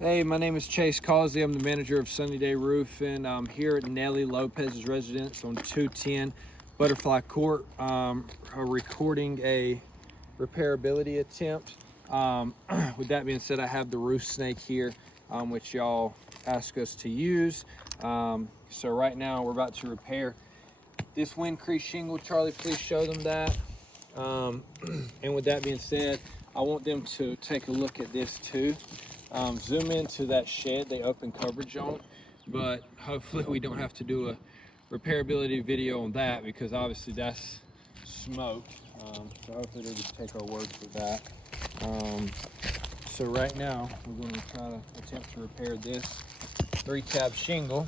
Hey, my name is Chase Causey. I'm the manager of Sunny Day Roofing. I'm here at Nellie Lopez's residence on 210 Butterfly Court, recording a repairability attempt. With that being said, I have the roof snake here, which y'all asked us to use. So right now we're about to repair this wind crease shingle. Charlie, please show them that. And with that being said, I want them to take a look at this too. Zoom into that shed they open coverage on, but hopefully we don't have to do a repairability video on that because obviously that's smoke. So hopefully they'll just take our word for that. So right now we're going to try to attempt to repair this 3-tab shingle.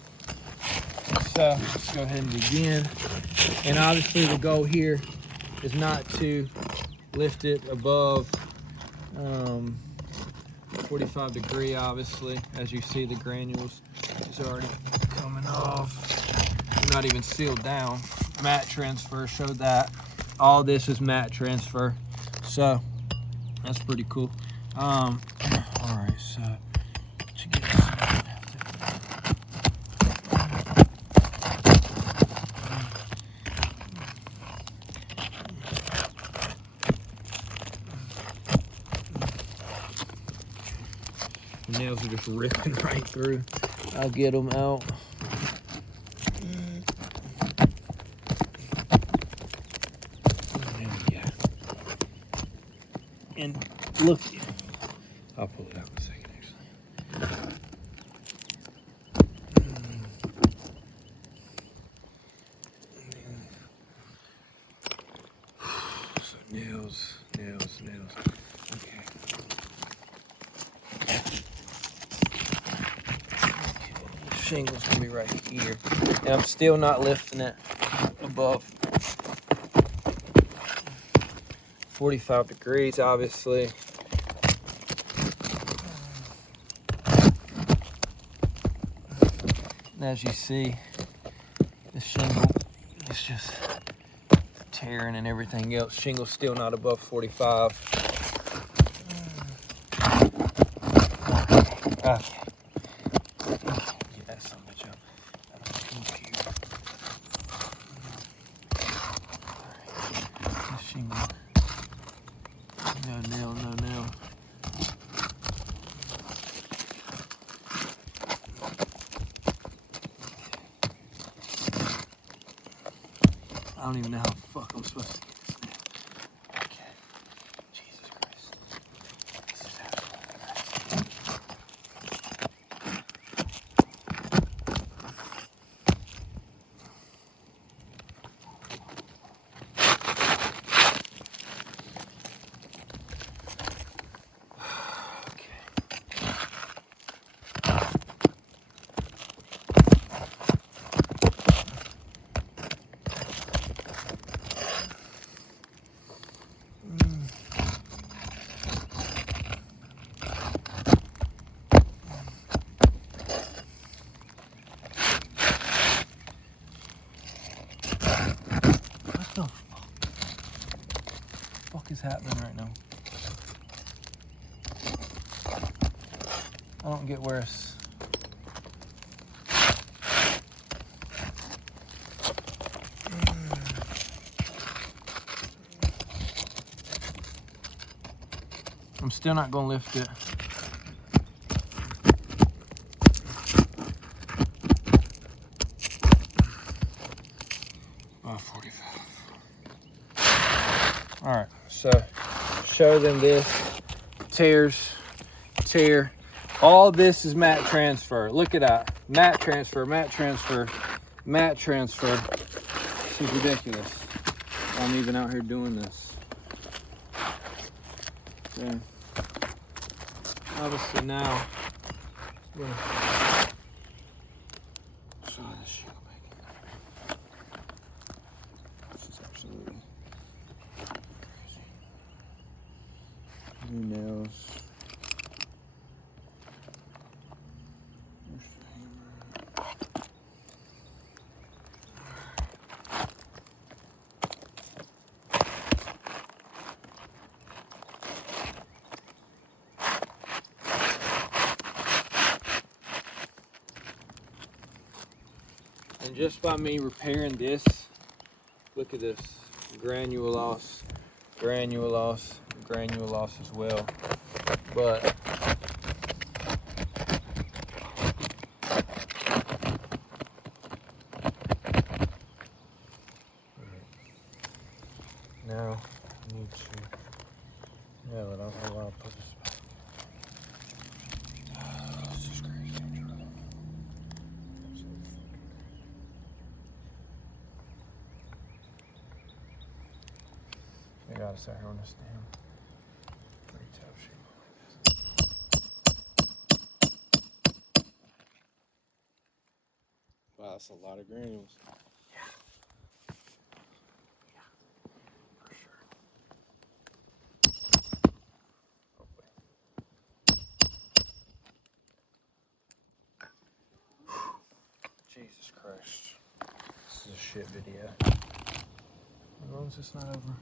So let's go ahead and begin. And obviously the goal here is not to lift it above 45 degree, obviously. As you see, the granules is already coming off. They're not even sealed down. Mat transfer showed that. All this is mat transfer. So that's pretty cool. All right, so to get this the nails are just ripping right through. I'll get them out. Yeah. And look, I'll pull it out in a second, actually. So nails. Okay. Shingle's gonna be right here, and I'm still not lifting it above 45 degrees, obviously. And as you see, the shingle is just tearing and everything else. Shingle's still not above 45. Okay. Shingle. No nail. I don't even know how the fuck I'm supposed to get this nail. Okay. Jesus Christ. This is absolutely crazy. What the fuck is happening right now? I don't get where it's... I'm still not gonna lift it. Oh, 45. All right, so show them this. Tear. All this is mat transfer. Look at that. Mat transfer. This is ridiculous. I'm even out here doing this. Okay. Obviously now, show this shingle back in. This is absolutely crazy. New nails. There's the hammer. And just by me repairing this, look at this, granule loss as well. But now I need to, yeah, but I don't know why I put this back. It's just crazy. I gotta sit here on this damn three-tap shingle like this. Wow, that's a lot of granules. For sure. Jesus Christ. This is a shit video. As long as it's not over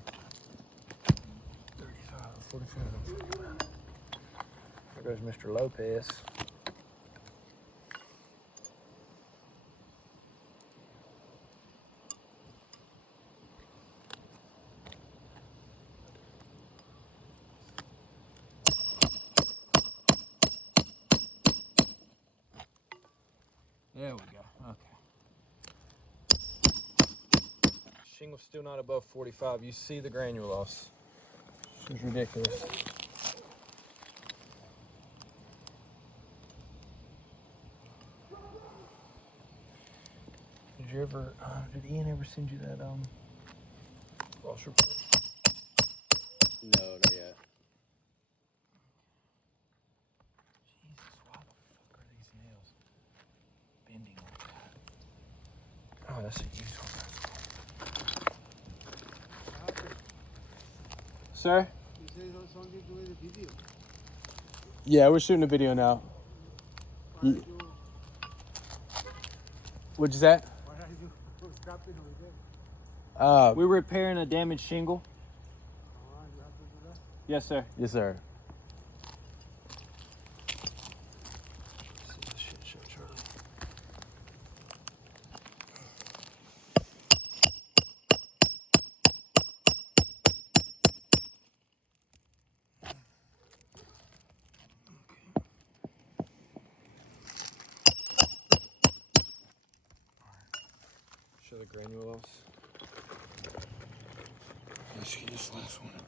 35 or 45. There goes Mr. Lopez. There we go. Okay. Shingle's still not above 45. You see the granule loss. This is ridiculous. Did you ever, did Ian ever send you that loss report? No, not yet. Jesus, why the fuck are these nails bending like that? Oh, that's a used one. Sir? You say there's something to do with the video. Yeah, we're shooting a video now. Why are you What'd you say? scrapping over there? We're repairing a damaged shingle. You have to do that? Yes, sir. Yes, sir. This is a shit show, Charlie. Show the granule loss. Let's get this last one repaired.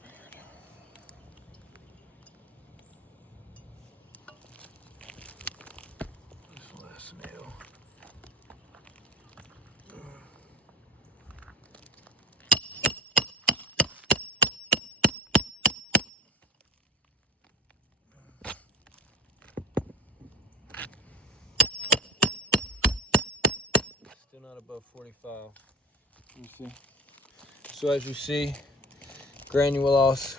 This last nail. Still not above 45. You see? So as you see, granule loss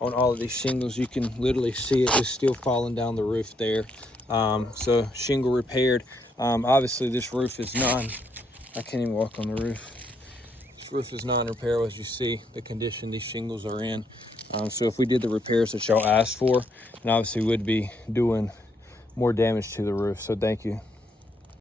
on all of these shingles. You can literally see it is still falling down the roof there. So shingle repaired. Obviously this roof is I can't even walk on the roof. This roof is non-repairable, as you see the condition these shingles are in. So if we did the repairs that y'all asked for, and obviously would be doing more damage to the roof. So thank you.